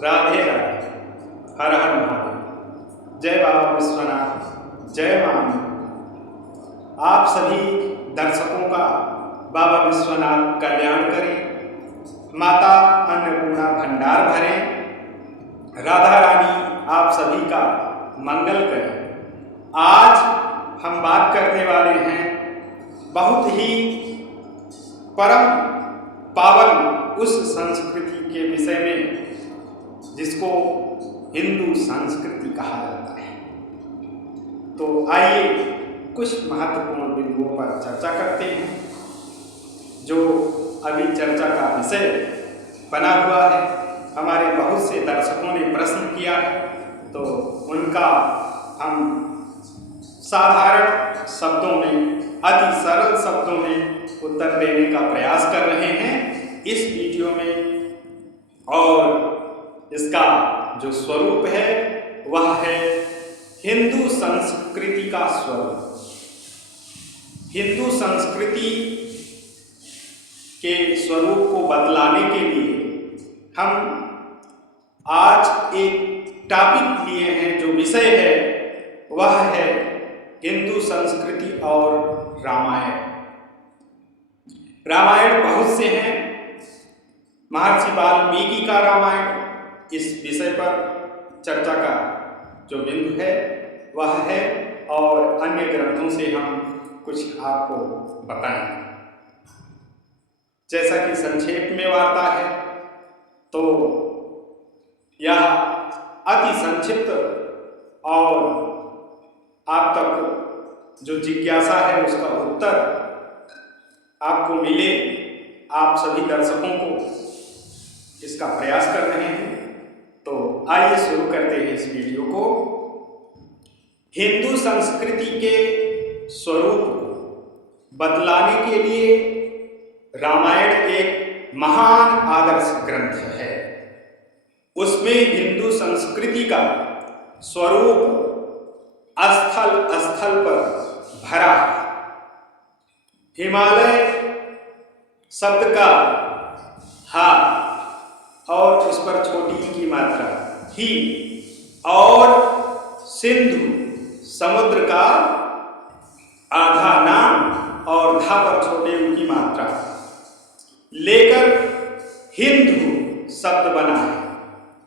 राधे राधे। हर हर महादेव। जय बाबा विश्वनाथ, जय मां। आप सभी दर्शकों का बाबा विश्वनाथ कल्याण करें, माता अन्नपूर्णा भंडार भरें, राधा रानी आप सभी का मंगल करें। आज हम बात करने वाले हैं बहुत ही परम पावन उस संस्कृति के विषय में जिसको हिंदू संस्कृति कहा जाता है। तो आइए कुछ महत्वपूर्ण बिंदुओं पर चर्चा करते हैं जो अभी चर्चा का विषय बना हुआ है। हमारे बहुत से दर्शकों ने प्रश्न किया है, तो उनका हम साधारण शब्दों में, अति सरल शब्दों में उत्तर देने का प्रयास कर रहे हैं इस वीडियो में। और इसका जो स्वरूप है वह है हिंदू संस्कृति का स्वरूप। हिंदू संस्कृति के स्वरूप को बतलाने के लिए हम आज एक टॉपिक लिए हैं। जो विषय है वह है हिंदू संस्कृति और रामायण। रामायण बहुत से हैं। महर्षि वाल्मीकि का रामायण इस विषय पर चर्चा का जो बिंदु है वह है, और अन्य ग्रंथों से हम कुछ आपको बताएंगे। जैसा कि संक्षेप में वार्ता है, तो यह अति संक्षिप्त और आप तक जो जिज्ञासा है उसका उत्तर आपको मिले, आप सभी दर्शकों को इसका प्रयास कर रहे हैं। तो आइए शुरू करते हैं इस वीडियो को। हिंदू संस्कृति के स्वरूप को बतलाने के लिए रामायण एक महान आदर्श ग्रंथ है। उसमें हिंदू संस्कृति का स्वरूप स्थल स्थल पर भरा है। हिमालय शब्द का हा और उस पर छोटी की मात्रा ही, और सिंधु समुद्र का आधा नाम और धा पर छोटे की मात्रा लेकर हिंदू शब्द बना है।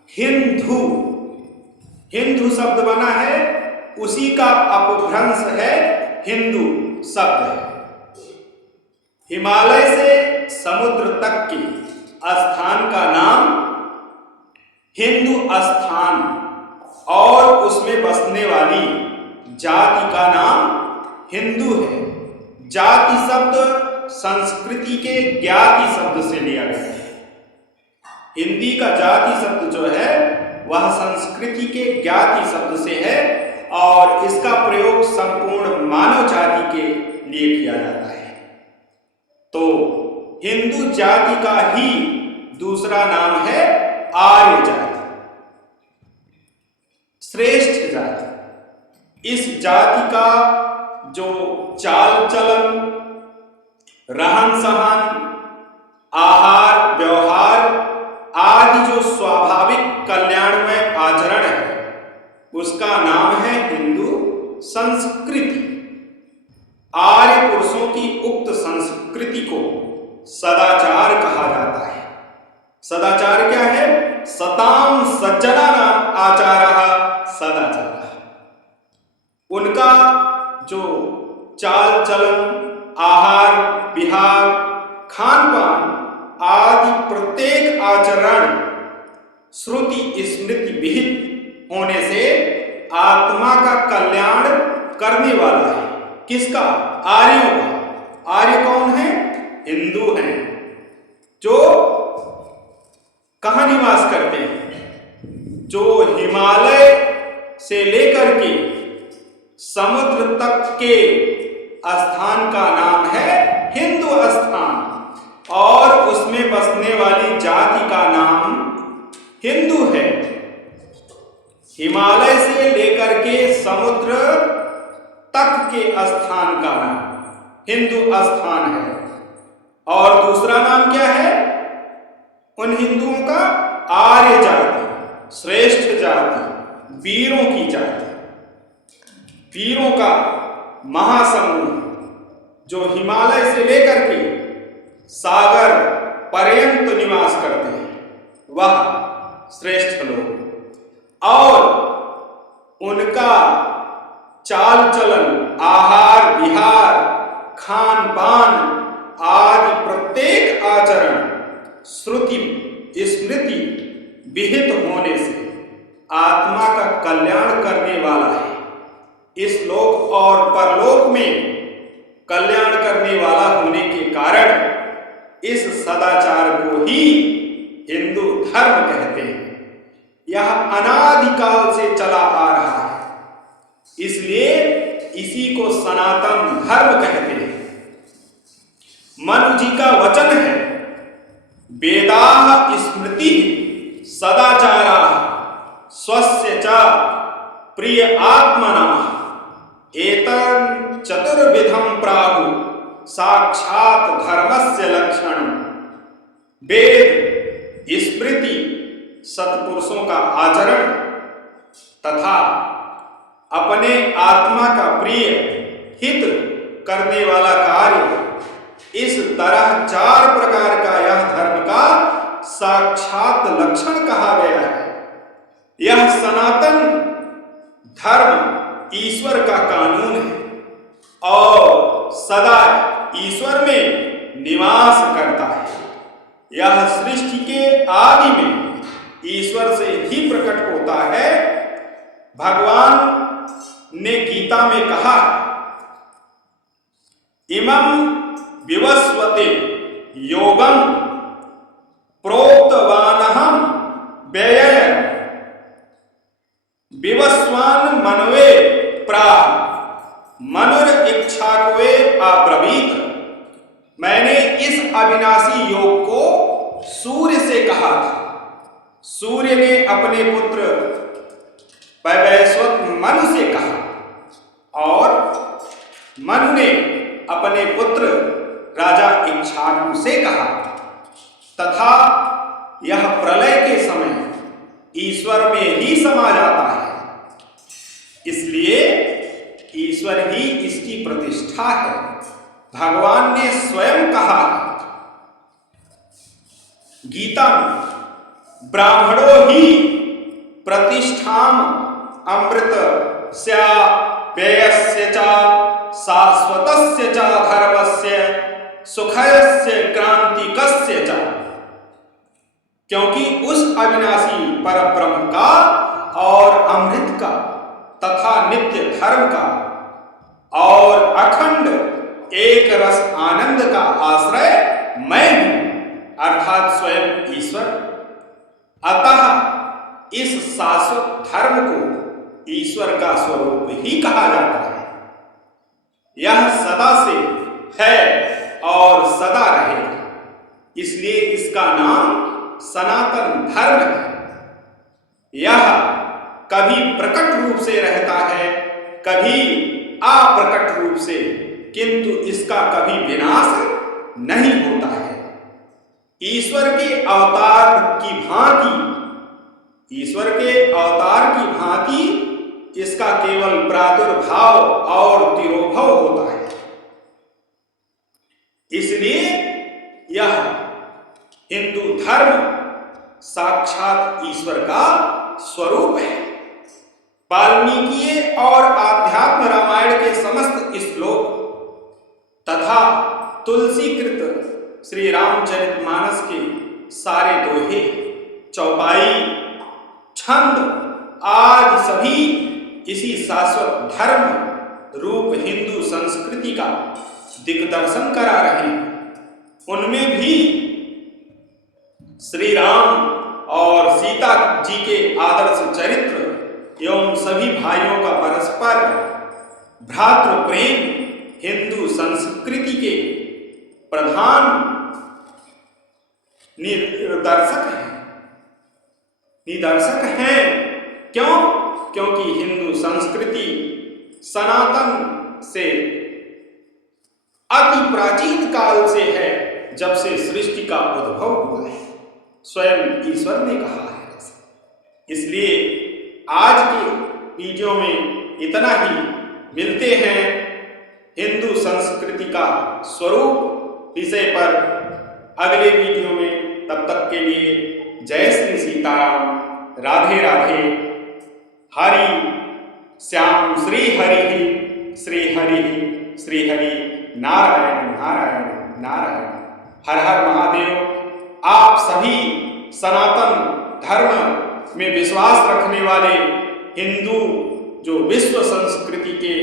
हिंदू हिंदू शब्द बना है, उसी का अपभ्रंश है हिंदू शब्द है। हिमालय से समुद्र तक के स्थान का नाम हिंदू स्थान, और उसमें बसने वाली जाति का नाम हिंदू है। जाति शब्द संस्कृति के ज्ञाति शब्द से लिया गया है। हिंदी का जाति शब्द जो है वह संस्कृति के ज्ञाति शब्द से है, और इसका प्रयोग संपूर्ण मानव जाति के लिए किया जाता है। तो हिंदू जाति का ही दूसरा नाम है आर्य जाति, श्रेष्ठ जाति। इस जाति का जो चाल चलन, रहन सहन, आहार व्यवहार आदि जो स्वाभाविक कल्याणमय आचरण है उसका नाम है हिंदू संस्कृति। आर्य पुरुषों की उक्त संस्कृति को सदाचार कहा जाता है। सदाचार क्या है? सताम सज्जनानाम आचारः सदाचारः। उनका जो चाल चलन, आहार विहार, खान पान आदि प्रत्येक आचरण श्रुति स्मृति विहित होने से आत्मा का कल्याण करने वाला है। किसका? आर्यों का। आर्य कौन है? हिंदू हैं, जो कहां निवास करते हैं? जो हिमालय से लेकर के समुद्र तक के स्थान का नाम है हिंदू स्थान, और उसमें बसने वाली जाति का नाम हिंदू है। हिमालय से लेकर के समुद्र तक के स्थान का नाम हिंदू स्थान है। और दूसरा नाम क्या है उन हिंदुओं का? आर्य जाति। श्रेष्ठ जाति, वीरों की जाति, वीरों का महासमूह जो हिमालय से लेकर के सागर पर्यंत निवास करते हैं, वह श्रेष्ठ लोग। और उनका चाल चलन, आहार विहार, खान पान आदि प्रत्येक आचरण श्रुति स्मृति विहित होने से आत्मा का कल्याण करने वाला है। इस लोक और परलोक में कल्याण करने वाला होने के कारण इस सदाचार को ही हिंदू धर्म कहते हैं। यह अनादिकाल से चला आ रहा है, इसलिए इसी को सनातन धर्म कहते हैं। मनु जी का वचन है, वेदाः स्मृति सदाचाराः स्वस्य च प्रिय आत्मनः एतं चतुर्विधं प्राहु साक्षात धर्मस्य लक्षणम्। वेद, स्मृति, सत्पुरुषों का आचरण तथा अपने आत्मा का प्रिय हित करने वाला कार्य, इस तरह 4 प्रकार का यह धर्म का साक्षात लक्षण कहा गया है। यह सनातन धर्म ईश्वर का कानून है और सदा ईश्वर में निवास करता है। यह सृष्टि के आदि में ईश्वर से ही प्रकट होता है। भगवान ने गीता में कहा, इमं विवस्वते योगं प्रोक्तवानहं व्ययय विवस्वान मनवे प्राह मनुर इच्छाक्वे अब्रवीत। मैंने इस अविनाशी योग को सूर्य से कहा था। सूर्य ने अपने पुत्र वैवस्वत मनु से कहा और मनु ने अपने पुत्र राजा इक्ष्वाकु से कहा, तथा यह प्रलय के समय ईश्वर में ही समा जाता है। इसलिए ईश्वर ही इसकी प्रतिष्ठा है। भगवान ने स्वयं कहा गीता में, ब्राह्मणो ही प्रतिष्ठाम अमृत स्या व्ययस्य च शाश्वतस्य च धर्मस्य सुखस्य क्रांतिकस्य च। क्योंकि उस अविनाशी परब्रह्म का और अमृत का तथा नित्य धर्म का और अखंड एक रस आनंद का आश्रय मैं हूं, अर्थात स्वयं ईश्वर। अतः इस शाश्वत धर्म को ईश्वर का स्वरूप ही कहा जाता है। यह सदा से है और सदा रहेगा, इसलिए इसका नाम सनातन धर्म है। यह कभी प्रकट रूप से रहता है, कभी अप्रकट रूप से, किंतु इसका कभी विनाश नहीं होता है। ईश्वर के अवतार की भांति इसका केवल प्रादुर्भाव और तिरोभव होता है। इसलिए यह हिंदू धर्म साक्षात ईश्वर का स्वरूप है। वाल्मीकि और आध्यात्म रामायण के समस्त श्लोक तथा तुलसीकृत श्री रामचरितमानस के सारे दोहे, चौपाई, छंद आदि सभी इसी शाश्वत धर्म रूप हिंदू संस्कृति का दिग्दर्शन करा रहे हैं। उनमें भी श्री राम और सीता जी के आदर्श चरित्र एवं सभी भाइयों का परस्पर भ्रातृ प्रेम हिंदू संस्कृति के प्रधान निदर्शक हैं। क्यों? क्योंकि हिंदू संस्कृति सनातन से अति प्राचीन काल से है, जब से सृष्टि का उद्भव हुआ है। स्वयं ईश्वर ने कहा है। इसलिए आज के वीडियो में इतना ही। मिलते हैं हिंदू संस्कृति का स्वरूप विषय पर अगले वीडियो में। तब तक के लिए जय श्री सीताराम, राधे राधे, हरि श्याम, श्री हरि श्री हरि श्री हरि, नारायण नारायण नारायण। हर हर महादेव। आप सभी सनातन धर्म में विश्वास रखने वाले हिंदू जो विश्व संस्कृति के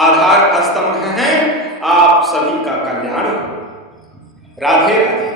आधार स्तंभ हैं, आप सभी का कल्याण हो। राधे राधे।